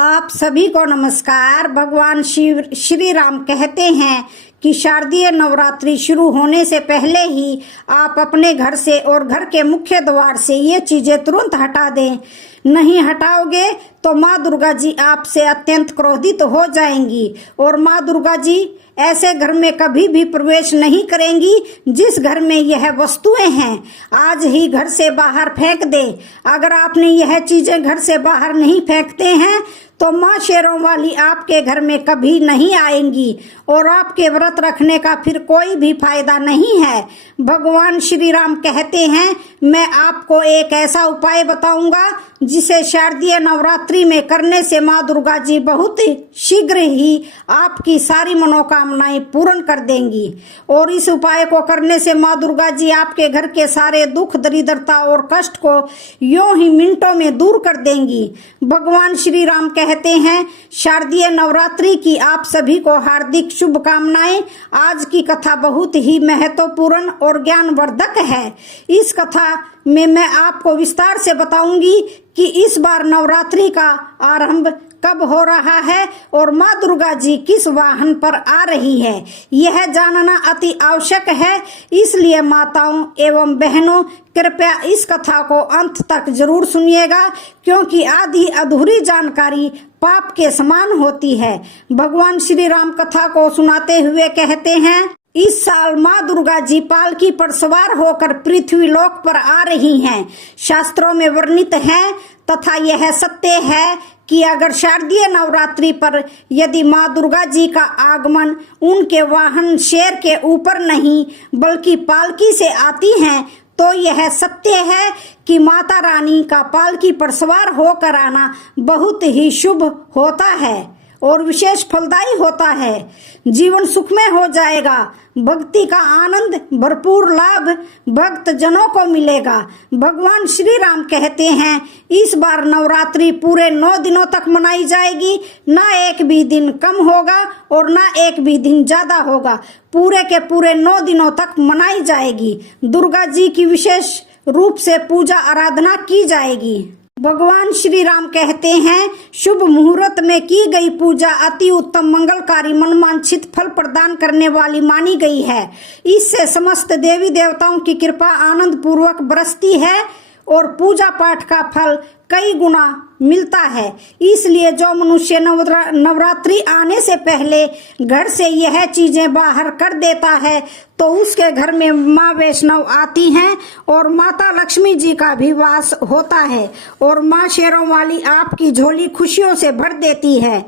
आप सभी को नमस्कार। भगवान शिव श्री राम कहते हैं कि शारदीय नवरात्रि शुरू होने से पहले ही आप अपने घर से और घर के मुख्य द्वार से ये चीजें तुरंत हटा दें। नहीं हटाओगे तो माँ दुर्गा जी आपसे अत्यंत क्रोधित हो जाएंगी और माँ दुर्गा जी ऐसे घर में कभी भी प्रवेश नहीं करेंगी जिस घर में यह वस्तुएं हैं। आज ही घर से बाहर फेंक दे। अगर आपने यह चीजें घर से बाहर नहीं फेंकते हैं तो माँ शेरों वाली आपके घर में कभी नहीं आएंगी और आपके व्रत रखने का फिर कोई भी फायदा नहीं है। भगवान श्री राम कहते हैं, मैं आपको एक ऐसा उपाय बताऊंगा जिसे शारदीय नवरात्रि में करने से माँ दुर्गा जी बहुत शीघ्र ही आपकी सारी मनोकामनाएं पूर्ण कर देंगी और इस उपाय को करने से माँ दुर्गा जी आपके घर के सारे दुख, दरिद्रता और कष्ट को यूं ही मिनटों में दूर कर देंगी। भगवान श्री राम कहते हैं, शारदीय नवरात्रि की आप सभी को हार्दिक शुभकामनाएं। आज की कथा बहुत ही महत्वपूर्ण और ज्ञानवर्धक है। इस कथा में मैं आपको विस्तार से बताऊंगी कि इस बार नवरात्रि का आरंभ कब हो रहा है और माँ दुर्गा जी किस वाहन पर आ रही है। यह जानना अति आवश्यक है, इसलिए माताओं एवं बहनों कृपया इस कथा को अंत तक जरूर सुनिएगा, क्योंकि आधी अधूरी जानकारी पाप के समान होती है। भगवान श्री राम कथा को सुनाते हुए कहते हैं, इस साल माँ दुर्गा जी पालकी पर सवार होकर पृथ्वी लोक पर आ रही हैं। शास्त्रों में वर्णित है तथा यह सत्य है कि अगर शारदीय नवरात्रि पर यदि माँ दुर्गा जी का आगमन उनके वाहन शेर के ऊपर नहीं बल्कि पालकी से आती हैं तो यह सत्य है कि माता रानी का पालकी पर सवार होकर आना बहुत ही शुभ होता है और विशेष फलदायी होता है। जीवन सुखमय हो जाएगा। भक्ति का आनंद, भरपूर लाभ भक्त जनों को मिलेगा। भगवान श्री राम कहते हैं, इस बार नवरात्रि पूरे 9 दिनों तक मनाई जाएगी। ना एक भी दिन कम होगा और ना एक भी दिन ज्यादा होगा। पूरे के पूरे 9 दिनों तक मनाई जाएगी। दुर्गा जी की विशेष रूप से पूजा आराधना की जाएगी। भगवान श्री राम कहते हैं, शुभ मुहूर्त में की गई पूजा अति उत्तम, मंगलकारी, मनवांछित फल प्रदान करने वाली मानी गई है। इससे समस्त देवी देवताओं की कृपा आनंद पूर्वक बरसती है और पूजा पाठ का फल कई गुना मिलता है। इसलिए जो मनुष्य नवरात्रि आने से पहले घर से यह चीजें बाहर कर देता है तो उसके घर में माँ वैष्णव आती हैं और माता लक्ष्मी जी का भी वास होता है और माँ शेरों वाली आपकी झोली खुशियों से भर देती है।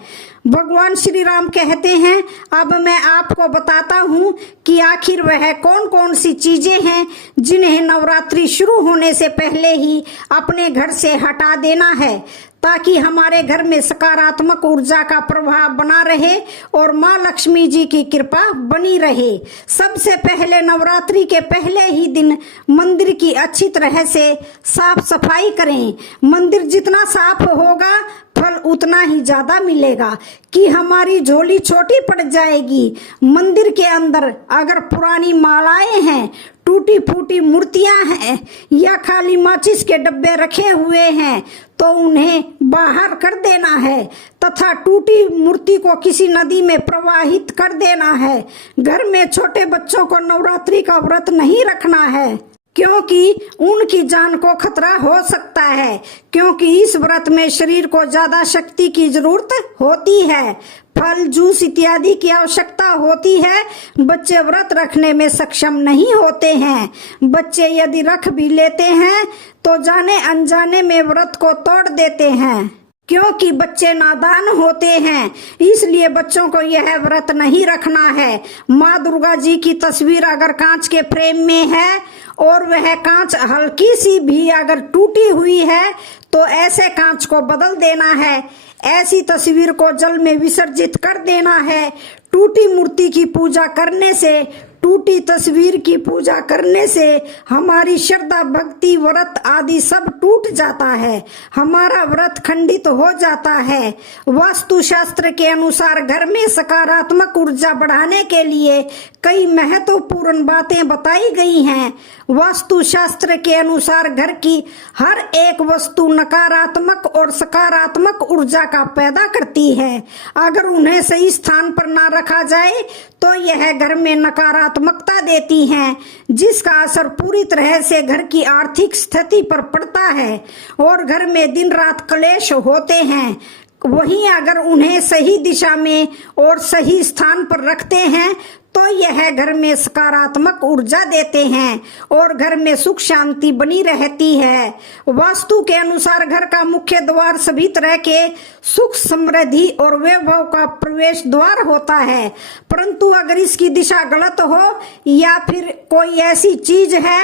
भगवान श्री राम कहते हैं, अब मैं आपको बताता हूँ कि आखिर वह कौन कौन सी चीजें हैं जिन्हें नवरात्रि शुरू होने से पहले ही अपने घर से हटा देना है ताकि हमारे घर में सकारात्मक ऊर्जा का प्रभाव बना रहे और माँ लक्ष्मी जी की कृपा बनी रहे। सबसे पहले नवरात्रि के पहले ही दिन मंदिर की अच्छी तरह से साफ सफाई करें। मंदिर जितना साफ होगा फल उतना ही ज्यादा मिलेगा कि हमारी झोली छोटी पड़ जाएगी। मंदिर के अंदर अगर पुरानी मालाएं हैं, टूटी फूटी मूर्तियां हैं या खाली माचिस के डब्बे रखे हुए हैं तो उन्हें बाहर कर देना है तथा टूटी मूर्ति को किसी नदी में प्रवाहित कर देना है। घर में छोटे बच्चों को नवरात्रि का व्रत नहीं रखना है क्योंकि उनकी जान को खतरा हो सकता है, क्योंकि इस व्रत में शरीर को ज्यादा शक्ति की जरूरत होती है। फल, जूस इत्यादि की आवश्यकता होती है। बच्चे व्रत रखने में सक्षम नहीं होते हैं। बच्चे यदि रख भी लेते हैं तो जाने अनजाने में व्रत को तोड़ देते हैं क्योंकि बच्चे नादान होते हैं। इसलिए बच्चों को यह व्रत नहीं रखना है। माँ दुर्गा जी की तस्वीर अगर कांच के फ्रेम में है और वह कांच हल्की सी भी अगर टूटी हुई है तो ऐसे कांच को बदल देना है। ऐसी तस्वीर को जल में विसर्जित कर देना है। टूटी मूर्ति की पूजा करने से टूटी तस्वीर की पूजा करने से हमारी श्रद्धा, भक्ति, व्रत आदि सब टूट जाता है, हमारा व्रत खंडित हो जाता है। वास्तु शास्त्र के अनुसार घर में सकारात्मक ऊर्जा बढ़ाने के लिए कई महत्वपूर्ण बातें बताई गई हैं। वास्तु शास्त्र के अनुसार घर की हर एक वस्तु नकारात्मक और सकारात्मक ऊर्जा का पैदा करती है। अगर उन्हें सही स्थान पर ना रखा जाए तो यह घर में नकारात्मकता देती हैं, जिसका असर पूरी तरह से घर की आर्थिक स्थिति पर पड़ता है और घर में दिन रात क्लेश होते हैं। वहीं अगर उन्हें सही दिशा में और सही स्थान पर रखते हैं तो यह घर में सकारात्मक ऊर्जा देते हैं और घर में सुख शांति बनी रहती है। वास्तु के अनुसार घर का मुख्य द्वार सभी तरह के सुख, समृद्धि और वैभव का प्रवेश द्वार होता है, परंतु अगर इसकी दिशा गलत हो या फिर कोई ऐसी चीज है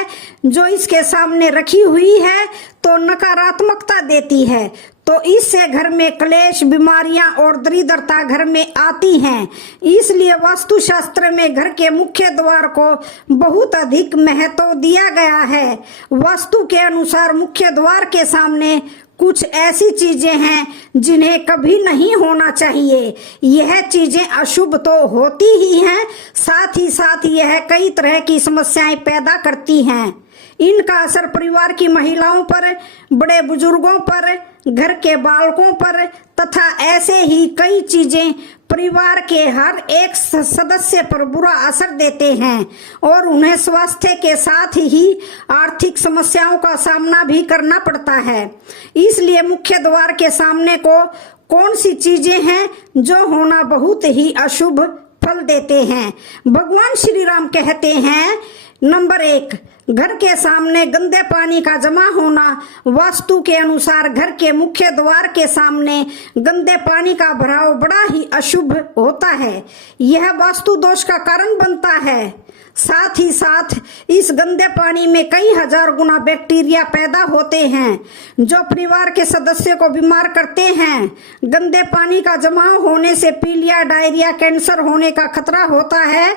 जो इसके सामने रखी हुई है तो नकारात्मकता देती है, तो इससे घर में क्लेश, बीमारियां और दरिद्रता घर में आती हैं। इसलिए वास्तुशास्त्र में घर के मुख्य द्वार को बहुत अधिक महत्व दिया गया है। वास्तु के अनुसार मुख्य द्वार के सामने कुछ ऐसी चीजें हैं जिन्हें कभी नहीं होना चाहिए। यह चीजें अशुभ तो होती ही हैं, साथ ही साथ यह कई तरह की समस्याएं पैदा करती हैं। इनका असर परिवार की महिलाओं पर, बड़े बुजुर्गों पर, घर के बालकों पर तथा ऐसे ही कई चीजें परिवार के हर एक सदस्य पर बुरा असर देते हैं और उन्हें स्वास्थ्य के साथ ही आर्थिक समस्याओं का सामना भी करना पड़ता है। इसलिए मुख्य द्वार के सामने को कौन सी चीजें हैं जो होना बहुत ही अशुभ फल देते हैं। भगवान श्री राम कहते हैं, नंबर 1, घर के सामने गंदे पानी का जमा होना। वास्तु के अनुसार घर के मुख्य द्वार के सामने गंदे पानी का भराव बड़ा ही अशुभ होता है। यह वास्तु दोष का कारण बनता है। साथ ही साथ इस गंदे पानी में कई हजार गुना बैक्टीरिया पैदा होते हैं जो परिवार के सदस्य को बीमार करते हैं। गंदे पानी का जमाव होने से पीलिया, डायरिया, कैंसर होने का खतरा होता है।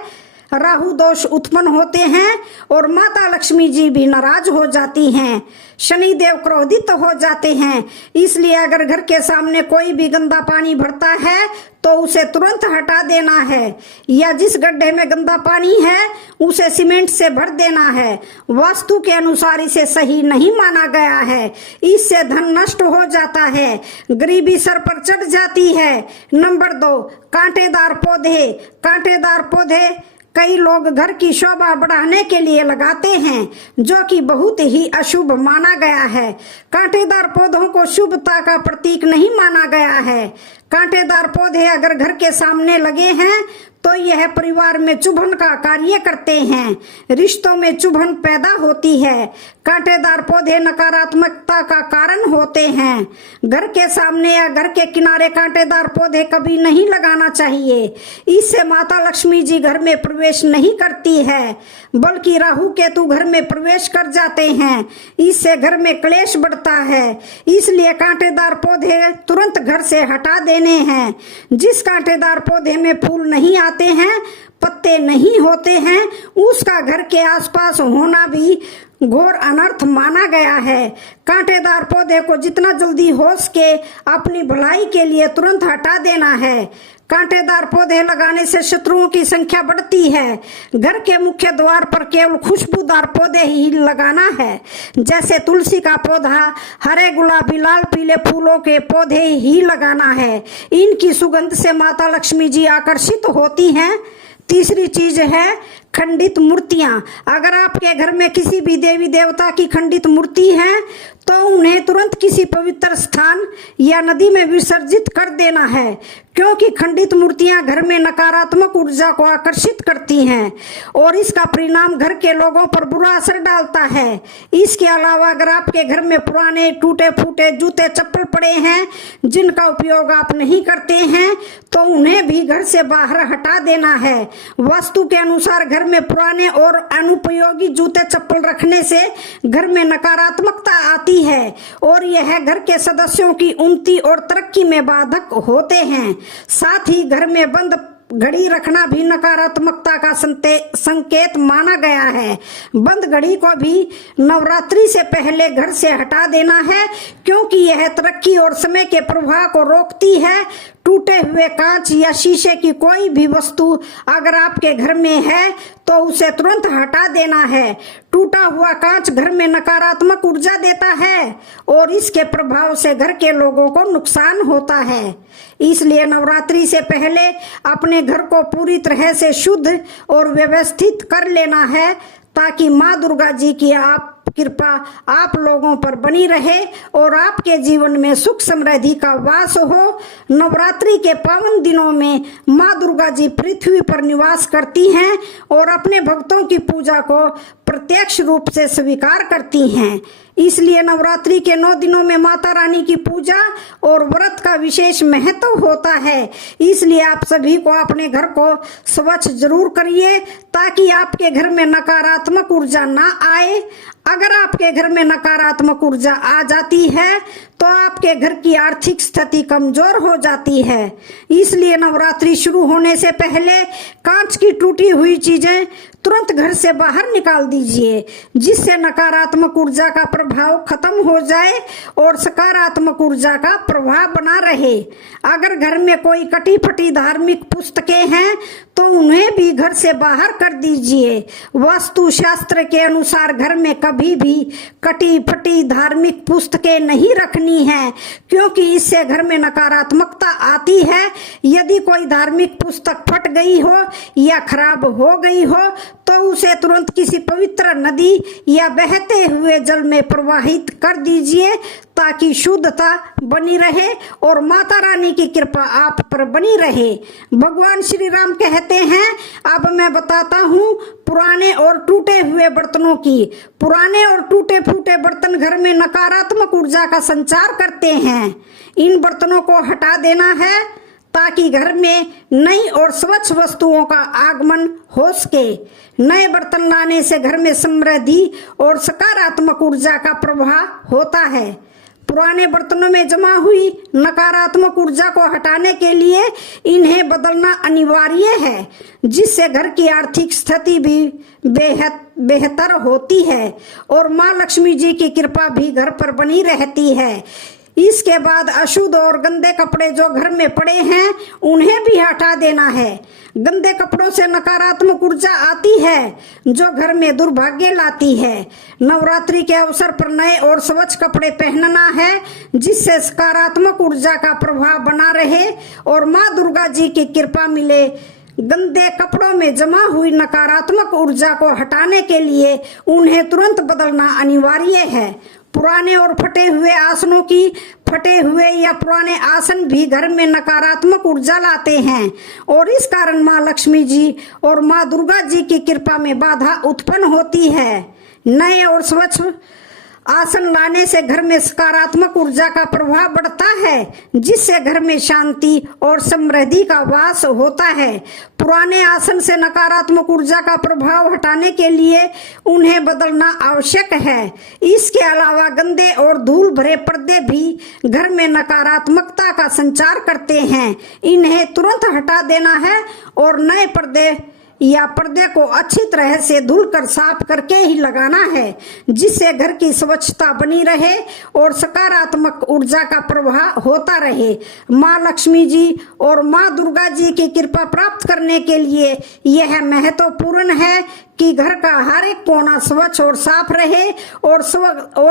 राहु दोष उत्पन्न होते हैं और माता लक्ष्मी जी भी नाराज हो जाती हैं। शनि देव क्रोधित हो जाते हैं। इसलिए अगर घर के सामने कोई भी गंदा पानी भरता है तो उसे तुरंत हटा देना है, या जिस गड्ढे में गंदा पानी है उसे सीमेंट से भर देना है। वास्तु के अनुसार इसे सही नहीं माना गया है। इससे धन नष्ट हो जाता है, गरीबी सर पर चढ़ जाती है। नंबर 2, कांटेदार पौधे। कांटेदार पौधे कई लोग घर की शोभा बढ़ाने के लिए लगाते हैं, जो कि बहुत ही अशुभ माना गया है। कांटेदार पौधों को शुभता का प्रतीक नहीं माना गया है। कांटेदार पौधे अगर घर के सामने लगे हैं तो यह परिवार में चुभन का कार्य करते हैं, रिश्तों में चुभन पैदा होती है। कांटेदार पौधे नकारात्मकता का कारण होते हैं। घर के सामने या घर के किनारे कांटेदार पौधे कभी नहीं लगाना चाहिए। इससे माता लक्ष्मी जी घर में प्रवेश नहीं करती है, बल्कि राहु केतु घर में प्रवेश कर जाते हैं। इससे घर में क्लेश बढ़ता है। इसलिए कांटेदार पौधे तुरंत घर से हटा देने हैं। जिस कांटेदार पौधे में फूल नहीं आते हैं, पत्ते नहीं होते हैं, उसका घर के आसपास होना भी घोर अनर्थ माना गया है। कांटेदार पौधे को जितना जल्दी हो सके अपनी भलाई के लिए तुरंत हटा देना है। कांटेदार पौधे लगाने से शत्रुओं की संख्या बढ़ती है। घर के मुख्य द्वार पर केवल खुशबूदार पौधे ही लगाना है, जैसे तुलसी का पौधा, हरे, गुलाबी, लाल, पीले फूलों के पौधे ही लगाना है। इनकी सुगंध से माता लक्ष्मी जी आकर्षित होती हैं। तीसरी चीज है खंडित मूर्तियां। अगर आपके घर में किसी भी देवी देवता की खंडित मूर्ति है तो उन्हें तुरंत किसी पवित्र स्थान या नदी में विसर्जित कर देना है, क्योंकि खंडित मूर्तियां घर में नकारात्मक ऊर्जा को आकर्षित करती हैं और इसका परिणाम घर के लोगों पर बुरा असर डालता है। इसके अलावा अगर आपके घर में पुराने टूटे फूटे जूते चप्पल पड़े हैं जिनका उपयोग आप नहीं करते हैं तो उन्हें भी घर से बाहर हटा देना है। वास्तु के अनुसार घर में पुराने और अनुपयोगी जूते चप्पल रखने से घर में नकारात्मकता आती है और यह घर के सदस्यों की उन्नति और तरक्की में बाधक होते हैं। साथ ही घर में बंद घड़ी रखना भी नकारात्मकता का संकेत माना गया है। बंद घड़ी को भी नवरात्रि से पहले घर से हटा देना है, क्योंकि यह तरक्की और समय के प्रवाह को रोकती है। टूटे हुए कांच या शीशे की कोई भी वस्तु अगर आपके घर में है तो उसे तुरंत हटा देना है। टूटा हुआ कांच घर में नकारात्मक ऊर्जा देता है और इसके प्रभाव से घर के लोगों को नुकसान होता है। इसलिए नवरात्रि से पहले अपने घर को पूरी तरह से शुद्ध और व्यवस्थित कर लेना है, ताकि माँ दुर्गा जी की कृपा आप लोगों पर बनी रहे और आपके जीवन में सुख समृद्धि का वास हो। नवरात्रि के पावन दिनों में माँ दुर्गा जी पृथ्वी पर निवास करती हैं और अपने भक्तों की पूजा को प्रत्यक्ष रूप से स्वीकार करती हैं। इसलिए नवरात्रि के 9 दिनों में माता रानी की पूजा और व्रत का विशेष महत्व होता है। इसलिए आप सभी को अपने घर को स्वच्छ जरूर करिए, ताकि आपके घर में नकारात्मक ऊर्जा ना आए। अगर आपके घर में नकारात्मक ऊर्जा आ जाती है तो आपके घर की आर्थिक स्थिति कमजोर हो जाती है। इसलिए नवरात्रि शुरू होने से पहले कांच की टूटी हुई चीजें तुरंत घर से बाहर निकाल दीजिए, जिससे नकारात्मक ऊर्जा का प्रभाव खत्म हो जाए और सकारात्मक ऊर्जा का प्रभाव बना रहे। अगर घर में कोई कटी फटी धार्मिक पुस्तकें हैं तो उन्हें भी घर से बाहर कर दीजिए। वास्तु शास्त्र के अनुसार घर में कभी भी कटी फटी धार्मिक पुस्तकें नहीं रखनी है, क्योंकि इससे घर में नकारात्मकता आती है। यदि कोई धार्मिक पुस्तक फट गई हो या खराब हो गई हो तो उसे तुरंत किसी पवित्र नदी या बहते हुए जल में प्रवाहित कर दीजिए, ताकि शुद्धता बनी रहे और माता रानी की कृपा आप पर बनी रहे। भगवान श्री राम कहते हैं, अब मैं बताता हूँ पुराने और टूटे हुए बर्तनों की। पुराने और टूटे फूटे बर्तन घर में नकारात्मक ऊर्जा का संचार करते हैं। इन बर्तनों को हटा देना है, ताकि घर में नई और स्वच्छ वस्तुओं का आगमन हो सके। नए बर्तन लाने से घर में समृद्धि और सकारात्मक ऊर्जा का प्रवाह होता है। पुराने बर्तनों में जमा हुई नकारात्मक ऊर्जा को हटाने के लिए इन्हें बदलना अनिवार्य है, जिससे घर की आर्थिक स्थिति भी बेहतर होती है और माँ लक्ष्मी जी की कृपा भी घर पर बनी रहती है। इसके बाद अशुद्ध और गंदे कपड़े जो घर में पड़े हैं उन्हें भी हटा देना है। गंदे कपड़ों से नकारात्मक ऊर्जा आती है, जो घर में दुर्भाग्य लाती है। नवरात्रि के अवसर पर नए और स्वच्छ कपड़े पहनना है, जिससे सकारात्मक ऊर्जा का प्रभाव बना रहे और माँ दुर्गा जी की कृपा मिले। गंदे कपड़ों में जमा हुई नकारात्मक ऊर्जा को हटाने के लिए उन्हें तुरंत बदलना अनिवार्य है। पुराने और फटे हुए आसनों की फटे हुए या पुराने आसन भी घर में नकारात्मक ऊर्जा लाते हैं और इस कारण माँ लक्ष्मी जी और माँ दुर्गा जी की कृपा में बाधा उत्पन्न होती है। नए और स्वच्छ आसन लाने से घर में सकारात्मक ऊर्जा का प्रभाव बढ़ता है, जिससे घर में शांति और समृद्धि का वास होता है। पुराने आसन से नकारात्मक ऊर्जा का प्रभाव हटाने के लिए उन्हें बदलना आवश्यक है। इसके अलावा गंदे और धूल भरे पर्दे भी घर में नकारात्मकता का संचार करते हैं। इन्हें तुरंत हटा देना है और नए पर्दे को अच्छी तरह से धुलकर साफ करके ही लगाना है, जिससे घर की स्वच्छता बनी रहे और सकारात्मक ऊर्जा का प्रवाह होता रहे। माँ लक्ष्मी जी और माँ दुर्गा जी की कृपा प्राप्त करने के लिए यह महत्वपूर्ण है कि घर का हर एक कोना स्वच्छ और साफ रहे और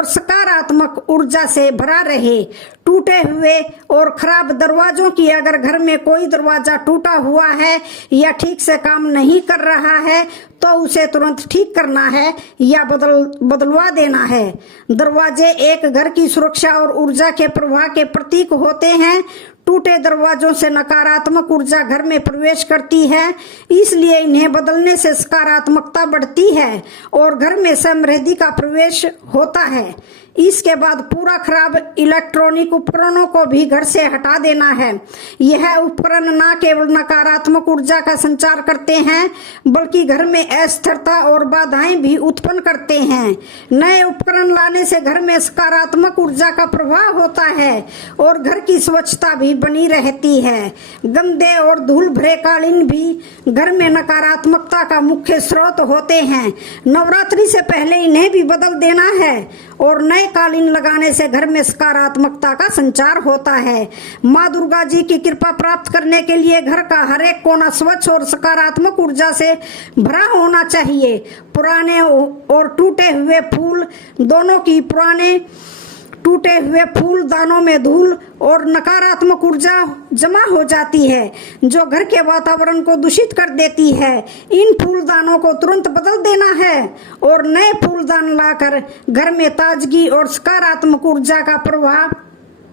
सकारात्मक ऊर्जा से भरा रहे। टूटे हुए और खराब दरवाजों की अगर घर में कोई दरवाजा टूटा हुआ है या ठीक से काम नहीं कर रहा है तो उसे तुरंत ठीक करना है या बदलवा देना है। दरवाजे एक घर की सुरक्षा और ऊर्जा के प्रवाह के प्रतीक होते हैं। टूटे दरवाजों से नकारात्मक ऊर्जा घर में प्रवेश करती है, इसलिए इन्हें बदलने से सकारात्मकता बढ़ती है और घर में समृद्धि का प्रवेश होता है। इसके बाद पूरा खराब इलेक्ट्रॉनिक उपकरणों को भी घर से हटा देना है। यह उपकरण न केवल नकारात्मक ऊर्जा का संचार करते हैं बल्कि घर में अस्थिरता और बाधाएं भी उत्पन्न करते हैं। नए उपकरण लाने से घर में सकारात्मक ऊर्जा का प्रभाव होता है और घर की स्वच्छता भी बनी रहती है। गंदे और धूल भरे कालीन भी घर में नकारात्मकता का मुख्य स्रोत होते हैं। नवरात्रि से पहले इन्हें भी बदल देना है और नए कालीन लगाने से घर में सकारात्मकता का संचार होता है। माँ दुर्गा जी की कृपा प्राप्त करने के लिए घर का हर एक कोना स्वच्छ और सकारात्मक ऊर्जा से भरा होना चाहिए। पुराने और टूटे हुए फूल दोनों की पुराने टूटे हुए फूल दानों में धूल और नकारात्मक ऊर्जा जमा हो जाती है जो घर के वातावरण को दूषित कर देती है। इन फूलदानों को तुरंत बदल देना है और नए फूलदान लाकर घर में ताजगी और सकारात्मक ऊर्जा का प्रवाह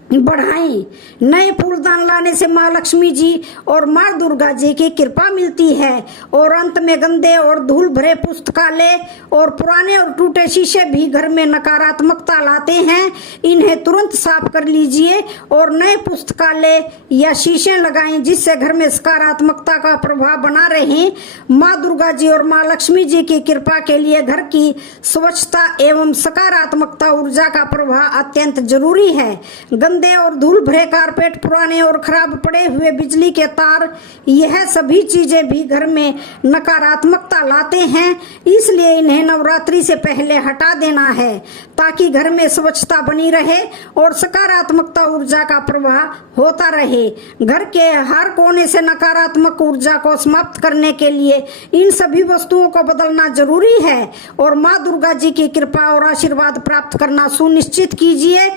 बढ़ाएं। नए फूलदान लाने से माँ लक्ष्मी जी और माँ दुर्गा जी की कृपा मिलती है। और अंत में गंदे और धूल भरे पुस्तकालय और पुराने और टूटे शीशे भी घर में नकारात्मकता लाते हैं। इन्हें तुरंत साफ कर लीजिए और नए पुस्तकालय या शीशे लगाएं जिससे घर में सकारात्मकता का प्रभाव बना रहे। माँ दुर्गा जी और माँ लक्ष्मी जी की कृपा के लिए घर की स्वच्छता एवं सकारात्मकता ऊर्जा का प्रभाव अत्यंत जरूरी है। गंदे और धूल भरे कारपेट, पुराने और खराब पड़े हुए बिजली के तार, यह सभी चीजें भी घर में नकारात्मकता लाते हैं। इसलिए इन्हें नवरात्रि से पहले हटा देना है ताकि घर में स्वच्छता बनी रहे और सकारात्मकता ऊर्जा का प्रवाह होता रहे। घर के हर कोने से नकारात्मक ऊर्जा को समाप्त करने के लिए इन सभी वस्तुओं को बदलना जरूरी है और माँ दुर्गा जी की कृपा और आशीर्वाद प्राप्त करना सुनिश्चित कीजिए।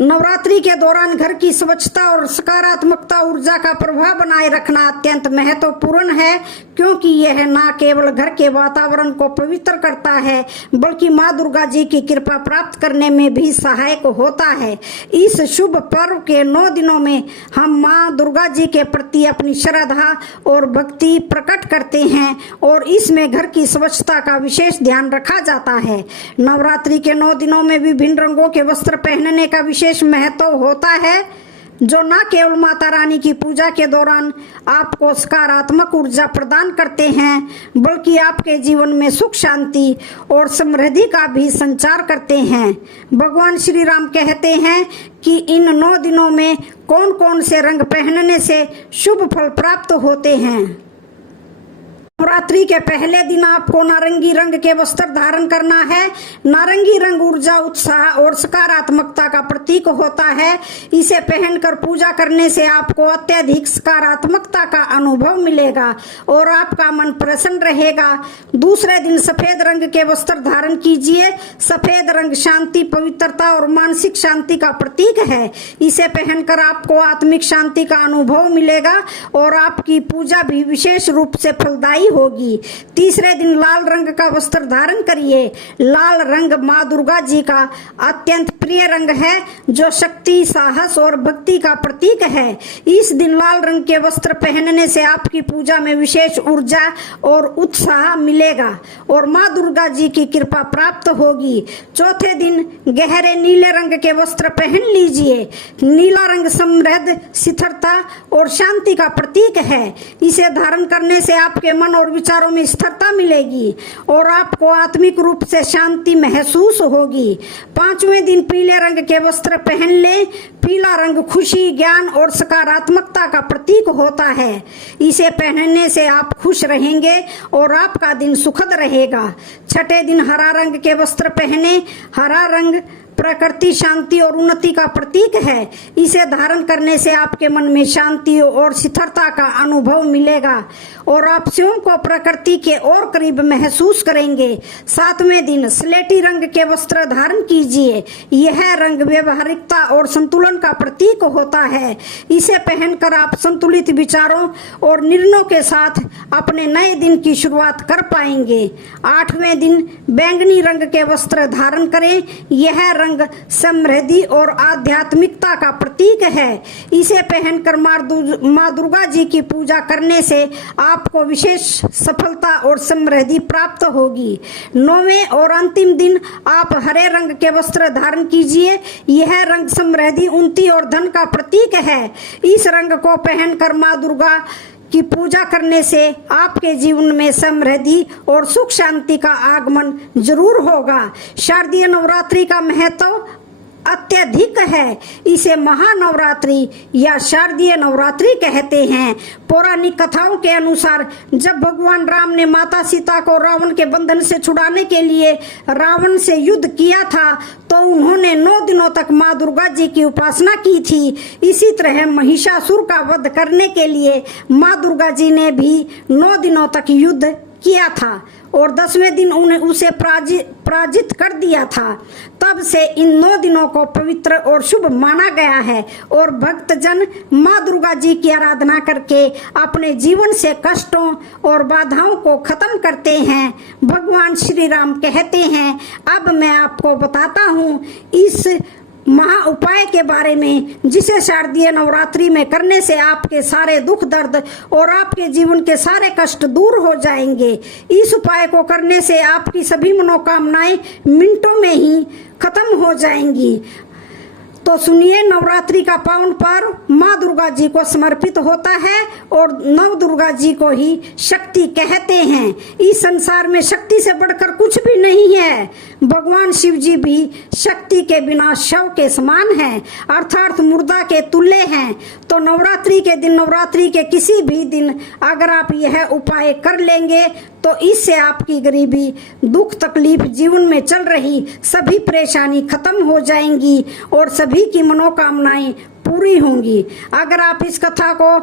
नवरात्रि के दौरान घर की स्वच्छता और सकारात्मकता ऊर्जा का प्रभाव बनाए रखना अत्यंत महत्वपूर्ण है क्योंकि यह न केवल घर के वातावरण को पवित्र करता है बल्कि माँ दुर्गा जी की कृपा प्राप्त करने में भी सहायक होता है। इस शुभ पर्व के 9 दिनों में हम माँ दुर्गा जी के प्रति अपनी श्रद्धा और भक्ति प्रकट करते हैं और इसमें घर की स्वच्छता का विशेष ध्यान रखा जाता है। नवरात्रि के 9 दिनों में विभिन्न रंगों के वस्त्र पहनने का विशेष महत्व होता है जो न केवल माता रानी की पूजा के दौरान आपको सकारात्मक ऊर्जा प्रदान करते हैं बल्कि आपके जीवन में सुख, शांति और समृद्धि का भी संचार करते हैं। भगवान श्री राम कहते हैं कि इन 9 दिनों में कौन कौन से रंग पहनने से शुभ फल प्राप्त होते हैं। नवरात्रि के पहले दिन आपको नारंगी रंग के वस्त्र धारण करना है। नारंगी रंग ऊर्जा, उत्साह और सकारात्मकता का प्रतीक होता है। इसे पहनकर पूजा करने से आपको अत्यधिक सकारात्मकता का अनुभव मिलेगा और आपका मन प्रसन्न रहेगा। दूसरे दिन सफेद रंग के वस्त्र धारण कीजिए। सफेद रंग शांति, पवित्रता और मानसिक शांति का प्रतीक है। इसे पहनकर आपको आत्मिक शांति का अनुभव मिलेगा और आपकी पूजा भी विशेष रूप से फलदायी होगी। तीसरे दिन लाल रंग का वस्त्र धारण करिए। लाल रंग माँ दुर्गा जी का अत्यंत प्रिय रंग है जो शक्ति, साहस और भक्ति का प्रतीक है। इस दिन लाल रंग के वस्त्र पहनने से आपकी पूजा में विशेष ऊर्जा और उत्साह मिलेगा और माँ दुर्गा जी की कृपा प्राप्त होगी। चौथे दिन गहरे नीले रंग के वस्त्र पहन लीजिए। नीला रंग समृद्ध, स्थिरता और शांति का प्रतीक है। इसे धारण करने से आपके मन और विचारों में स्थिरता मिलेगी और आपको आत्मिक रूप से शांति महसूस होगी। पांचवें दिन पीले रंग के वस्त्र पहन लें। पीला रंग खुशी, ज्ञान और सकारात्मकता का प्रतीक होता है। इसे पहनने से आप खुश रहेंगे और आपका दिन सुखद रहेगा। छठे दिन हरा रंग के वस्त्र पहने। हरा रंग प्रकृति, शांति और उन्नति का प्रतीक है। इसे धारण करने से आपके मन में शांति और स्थिरता का अनुभव मिलेगा और आप स्वयं को प्रकृति के और करीब महसूस करेंगे। सातवें दिन स्लेटी रंग के वस्त्र धारण कीजिए। यह रंग व्यवहारिकता और संतुलन का प्रतीक होता है। इसे पहनकर आप संतुलित विचारों और निर्णयों के साथ अपने नए दिन की शुरुआत कर पाएंगे। आठवें दिन बैंगनी रंग के वस्त्र धारण करें। यह रंग रंग समृद्धि और आध्यात्मिकता का प्रतीक है। इसे पहनकर माँ दुर्गा जी की पूजा करने से आपको विशेष सफलता और समृद्धि प्राप्त होगी। 9वें और अंतिम दिन आप हरे रंग के वस्त्र धारण कीजिए। यह रंग समृद्धि, उन्नति और धन का प्रतीक है। इस रंग को पहनकर माँ दुर्गा की पूजा करने से आपके जीवन में समृद्धि और सुख शांति का आगमन जरूर होगा। शारदीय नवरात्रि का महत्व अत्यधिक है। इसे महानवरात्रि या शारदीय नवरात्रि कहते हैं। पौराणिक कथाओं के अनुसार जब भगवान राम ने माता सीता को रावण के बंधन से छुड़ाने के लिए रावण से युद्ध किया था तो उन्होंने 9 दिनों तक माँ दुर्गा जी की उपासना की थी। इसी तरह महिषासुर का वध करने के लिए माँ दुर्गा जी ने भी 9 दिनों तक युद्ध किया था और 10वें दिन उसे पराजित कर दिया था। तब से इन 9 दिनों को पवित्र और शुभ माना गया है और भक्तजन माँ दुर्गा जी की आराधना करके अपने जीवन से कष्टों और बाधाओं को खत्म करते हैं। भगवान श्री राम कहते हैं, अब मैं आपको बताता हूँ इस महा उपाय के बारे में जिसे शारदीय नवरात्रि में करने से आपके सारे दुख दर्द और आपके जीवन के सारे कष्ट दूर हो जाएंगे। इस उपाय को करने से आपकी सभी मनोकामनाएं मिनटों में ही खत्म हो जाएंगी। तो सुनिए, नवरात्रि का पावन पर्व माँ दुर्गा जी को समर्पित होता है और नव दुर्गा जी को ही शक्ति कहते हैं। इस संसार में शक्ति से बढ़कर कुछ भी नहीं है। भगवान शिव जी भी शक्ति के बिना शव के समान हैं, अर्थात मुर्दा के तुल्य हैं। तो नवरात्रि के दिन, नवरात्रि के किसी भी दिन अगर आप यह उपाय कर लेंगे तो इससे आपकी गरीबी, दुख, तकलीफ, जीवन में चल रही सभी परेशानी खत्म हो जाएंगी और सभी की मनोकामनाएं पूरी होंगी। अगर आप इस कथा को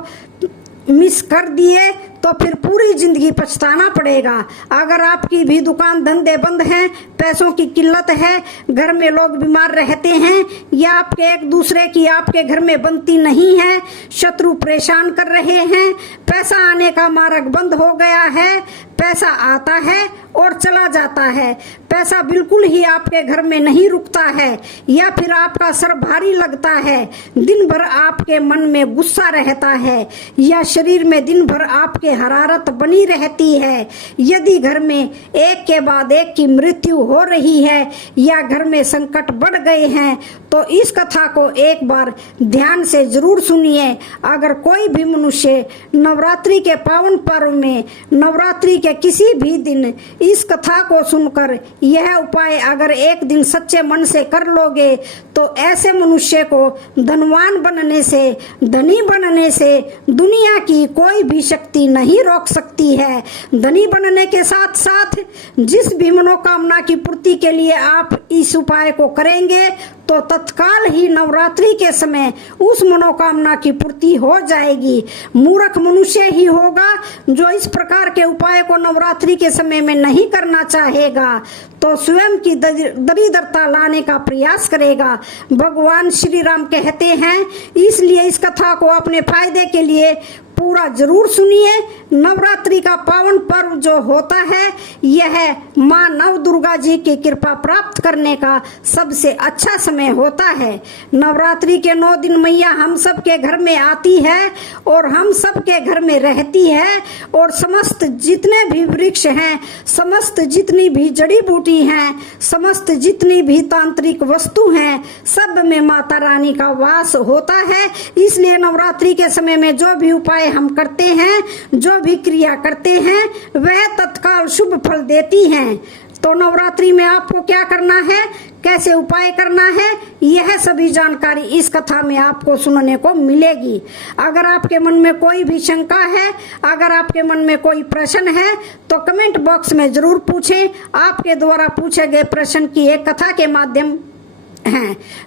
मिस कर दिए तो फिर पूरी जिंदगी पछताना पड़ेगा। अगर आपकी भी दुकान धंधे बंद हैं, पैसों की किल्लत है, घर में लोग बीमार रहते हैं या आपके एक दूसरे की आपके घर में बनती नहीं है, शत्रु परेशान कर रहे हैं, पैसा आने का मार्ग बंद हो गया है, पैसा आता है और चला जाता है, पैसा बिल्कुल ही आपके घर में नहीं रुकता है या फिर आपका सर भारी लगता है, दिन भर आपके मन में गुस्सा रहता है या शरीर में दिन भर आपके हरारत बनी रहती है, यदि घर में एक के बाद एक की मृत्यु हो रही है या घर में संकट बढ़ गए हैं तो इस कथा को एक बार ध्यान से जरूर सुनिए। अगर कोई भी मनुष्य नवरात्रि के पावन पर्व में, नवरात्रि के किसी भी दिन इस कथा को सुनकर यह उपाय अगर एक दिन सच्चे मन से कर लोगे तो ऐसे मनुष्य को धनवान बनने से, धनी बनने से दुनिया की कोई भी शक्ति नहीं रोक सकती है। धनी बनने के साथ साथ जिस भी मनोकामना की पूर्ति के लिए आप इस उपाय को करेंगे तो तत्काल ही नवरात्रि के समय उस मनोकामना की पूर्ति हो जाएगी। मूर्ख मनुष्य ही होगा जो इस प्रकार के उपाय को नवरात्रि के समय में नहीं करना चाहेगा तो स्वयं की दरिद्रता लाने का प्रयास करेगा। भगवान श्री राम कहते हैं, इसलिए इस कथा को अपने फायदे के लिए पूरा जरूर सुनिए। नवरात्रि का पावन पर्व जो होता है यह माँ नव दुर्गा जी की कृपा प्राप्त करने का सबसे अच्छा समय होता है। नवरात्रि के 9 दिन मैया हम सब के घर में आती है और हम सब के घर में रहती है और समस्त जितने भी वृक्ष हैं, समस्त जितनी भी जड़ी बूटी हैं, समस्त जितनी भी तांत्रिक वस्तु हैं, सब में माता रानी का वास होता है। इसलिए नवरात्रि के समय में जो भी उपाय हम करते हैं, जो भी क्रिया करते हैं, वह तत्काल शुभ फल देती हैं। तो नवरात्रि में आपको क्या करना है, कैसे उपाय करना है, यह सभी जानकारी इस कथा में आपको सुनने को मिलेगी। अगर आपके मन में कोई भी शंका है, अगर आपके मन में कोई प्रश्न है तो कमेंट बॉक्स में जरूर पूछें। आपके द्वारा पूछे गए प्रश्न की एक कथा के माध्यम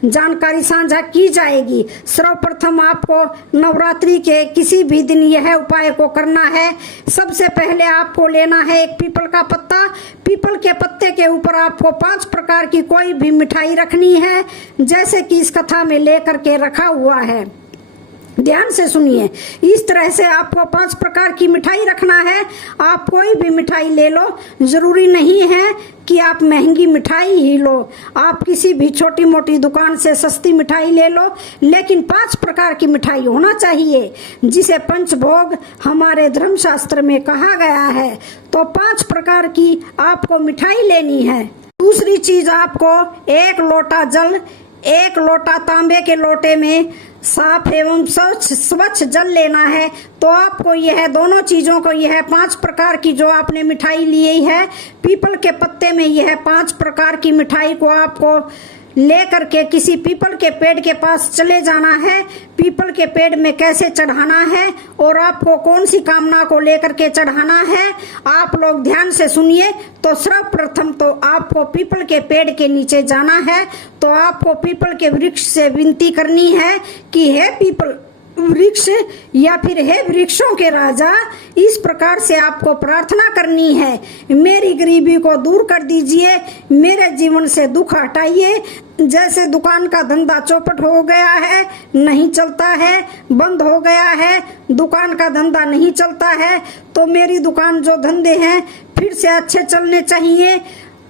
जानकारी साझा की जाएगी। सर्वप्रथम आपको नवरात्रि के किसी भी दिन यह उपाय को करना है। सबसे पहले आपको लेना है एक पीपल का पत्ता। पीपल के पत्ते के ऊपर आपको 5 प्रकार की कोई भी मिठाई रखनी है, जैसे कि इस कथा में लेकर के रखा हुआ है। ध्यान से सुनिए। इस तरह से आपको 5 प्रकार की मिठाई रखना है। आप कोई भी मिठाई ले लो, जरूरी नहीं है कि आप महंगी मिठाई ही लो। आप किसी भी छोटी मोटी दुकान से सस्ती मिठाई ले लो, लेकिन 5 प्रकार की मिठाई होना चाहिए, जिसे पंचभोग हमारे धर्मशास्त्र में कहा गया है। तो 5 प्रकार की आपको मिठाई लेनी है। दूसरी चीज, आपको 1 लोटा जल, 1 लोटा तांबे के लोटे में साफ एवं स्वच्छ जल लेना है। तो आपको यह दोनों चीजों को, यह 5 प्रकार की जो आपने मिठाई ली है, पीपल के पत्ते में यह 5 प्रकार की मिठाई को आपको लेकर के किसी पीपल के पेड़ के पास चले जाना है। पीपल के पेड़ में कैसे चढ़ाना है और आपको कौन सी कामना को लेकर के चढ़ाना है, आप लोग ध्यान से सुनिए। तो सर्वप्रथम तो आपको पीपल के पेड़ के नीचे जाना है। तो आपको पीपल के वृक्ष से विनती करनी है कि हे पीपल वृक्ष या फिर हे वृक्षों के राजा, इस प्रकार से आपको प्रार्थना करनी है, मेरी गरीबी को दूर कर दीजिए, मेरे जीवन से दुख हटाइए। जैसे दुकान का धंधा चौपट हो गया है, नहीं चलता है, बंद हो गया है, दुकान का धंधा नहीं चलता है, तो मेरी दुकान जो धंधे हैं फिर से अच्छे चलने चाहिए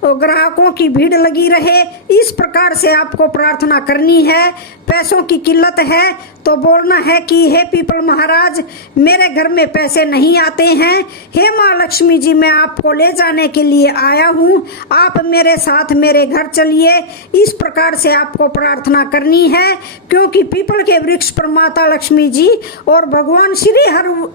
और ग्राहकों की भीड़ लगी रहे। इस प्रकार से आपको प्रार्थना करनी है। पैसों की किल्लत है तो बोलना है कि हे पीपल महाराज, मेरे घर में पैसे नहीं आते हैं, हे माँ लक्ष्मी जी, मैं आपको ले जाने के लिए आया हूँ, आप मेरे साथ मेरे घर चलिए। इस प्रकार से आपको प्रार्थना करनी है, क्योंकि पीपल के वृक्ष पर माता लक्ष्मी जी और भगवान श्री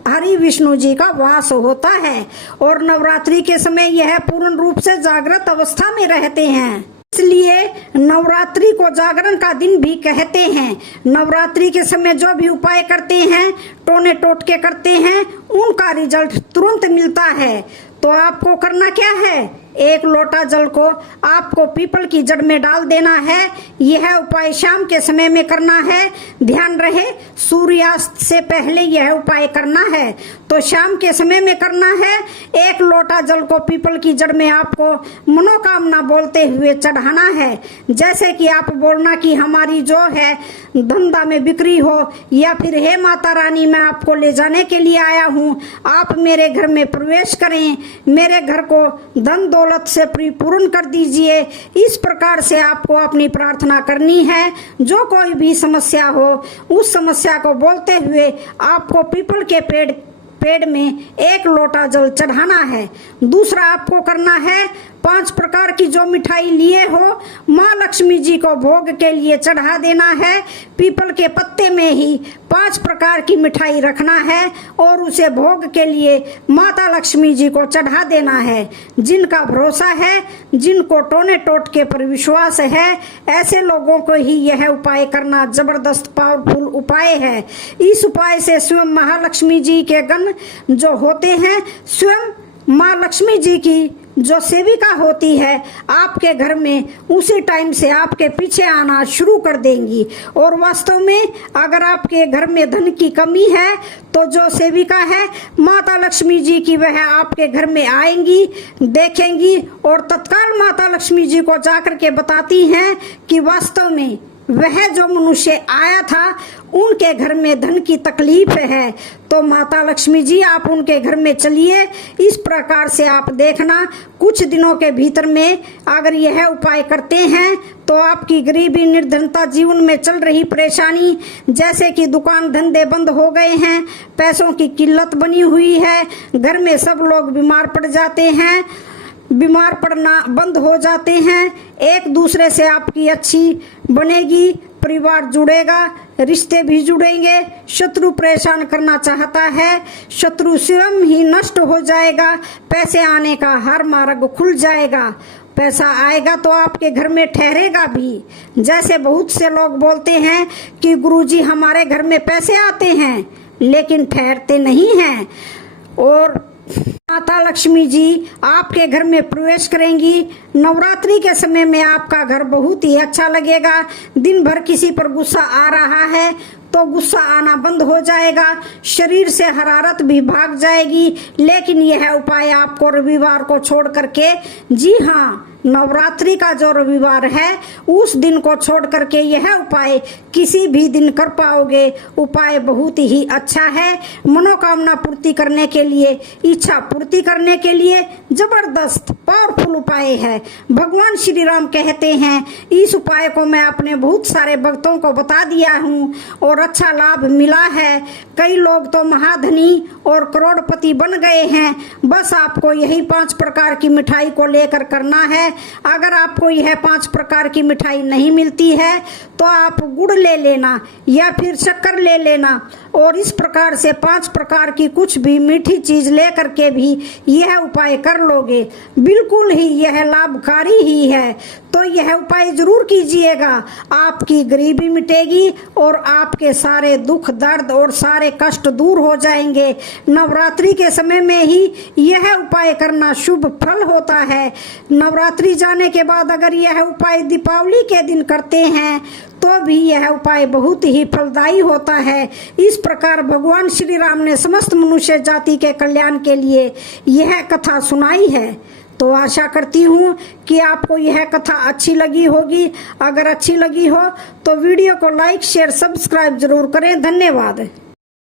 हरि विष्णु जी का वास होता है और नवरात्रि के समय यह पूर्ण रूप से जागृत अवस्था में रहते हैं। इसलिए नवरात्रि को जागरण का दिन भी कहते हैं। नवरात्रि के समय जो भी उपाय करते हैं, टोने टोटके करते हैं, उनका रिजल्ट तुरंत मिलता है। तो आपको करना क्या है, 1 लोटा जल को आपको पीपल की जड़ में डाल देना है। यह उपाय शाम के समय में करना है। ध्यान रहे, सूर्यास्त से पहले यह उपाय करना है। तो शाम के समय में करना है। 1 लोटा जल को पीपल की जड़ में आपको मनोकामना बोलते हुए चढ़ाना है। जैसे कि आप बोलना कि हमारी जो है धंधा में बिक्री हो, या फिर हे माता रानी, मैं आपको ले जाने के लिए आया हूँ, आप मेरे घर में प्रवेश करें, मेरे घर को धन दौलत से परिपूर्ण कर दीजिए। इस प्रकार से आपको अपनी प्रार्थना करनी है। जो कोई भी समस्या हो, उस समस्या को बोलते हुए आपको पीपल के पेड़ में 1 लोटा जल चढ़ाना है। दूसरा आपको करना है, 5 प्रकार की जो मिठाई लिए हो, माँ लक्ष्मी जी को भोग के लिए चढ़ा देना है। पीपल के पत्ते में ही 5 प्रकार की मिठाई रखना है और उसे भोग के लिए माता लक्ष्मी जी को चढ़ा देना है। जिनका भरोसा है, जिनको टोने टोटके पर विश्वास है, ऐसे लोगों को ही यह उपाय करना जबरदस्त पावरफुल उपाय है। इस उपाय से स्वयं महालक्ष्मी जी के गण जो होते हैं, स्वयं माँ लक्ष्मी जी की जो सेविका होती है, आपके घर में उसी टाइम से आपके पीछे आना शुरू कर देंगी। और वास्तव में अगर आपके घर में धन की कमी है, तो जो सेविका है माता लक्ष्मी जी की, वह आपके घर में आएंगी, देखेंगी और तत्काल माता लक्ष्मी जी को जाकर के बताती हैं कि वास्तव में वह जो मनुष्य आया था, उनके घर में धन की तकलीफ है। तो माता लक्ष्मी जी, आप उनके घर में चलिए। इस प्रकार से आप देखना, कुछ दिनों के भीतर में अगर यह उपाय करते हैं, तो आपकी गरीबी, निर्धनता, जीवन में चल रही परेशानी, जैसे कि दुकान धंधे बंद हो गए हैं, पैसों की किल्लत बनी हुई है, घर में सब लोग बीमार पड़ जाते हैं, बीमार पड़ना बंद हो जाते हैं, एक दूसरे से आपकी अच्छी बनेगी, परिवार जुड़ेगा, रिश्ते भी जुड़ेंगे। शत्रु परेशान करना चाहता है, शत्रु स्वयं ही नष्ट हो जाएगा, पैसे आने का हर मार्ग खुल जाएगा। पैसा आएगा तो आपके घर में ठहरेगा भी। जैसे बहुत से लोग बोलते हैं कि गुरुजी हमारे घर में पैसे आते हैं लेकिन ठहरते नहीं हैं, और माता लक्ष्मी जी आपके घर में प्रवेश करेंगी। नवरात्रि के समय में आपका घर बहुत ही अच्छा लगेगा। दिन भर किसी पर गुस्सा आ रहा है तो गुस्सा आना बंद हो जाएगा, शरीर से हरारत भी भाग जाएगी। लेकिन यह उपाय आपको रविवार को छोड़ करके, जी हाँ, नवरात्रि का जो रविवार है उस दिन को छोड़ करके यह उपाय किसी भी दिन कर पाओगे। उपाय बहुत ही अच्छा है। मनोकामना पूर्ति करने के लिए, इच्छा पूर्ति करने के लिए जबरदस्त पावरफुल उपाय है। भगवान श्री राम कहते हैं इस उपाय को मैं अपने बहुत सारे भक्तों को बता दिया हूँ और अच्छा लाभ मिला है। कई लोग तो महाधनी और करोड़पति बन गए हैं। बस आपको यही 5 प्रकार की मिठाई को लेकर करना है। अगर आपको यह 5 प्रकार की मिठाई नहीं मिलती है तो आप गुड़ ले लेना या फिर शक्कर ले लेना और इस प्रकार से 5 प्रकार की कुछ भी मीठी चीज लेकर के भी यह उपाय कर लोगे, बिल्कुल ही यह लाभकारी ही है। तो यह उपाय जरूर कीजिएगा। आपकी गरीबी मिटेगी और आपके सारे दुख दर्द और सारे कष्ट दूर हो जाएंगे। नवरात्रि के समय में ही यह उपाय करना शुभ फल होता है। नवरात्रि जाने के बाद अगर यह उपाय दीपावली के दिन करते हैं तो भी यह उपाय बहुत ही फलदायी होता है। इस प्रकार भगवान श्री राम ने समस्त मनुष्य जाति के कल्याण के लिए यह कथा सुनाई है। तो आशा करती हूँ कि आपको यह कथा अच्छी लगी होगी। अगर अच्छी लगी हो तो वीडियो को लाइक शेयर सब्सक्राइब जरूर करें। धन्यवाद।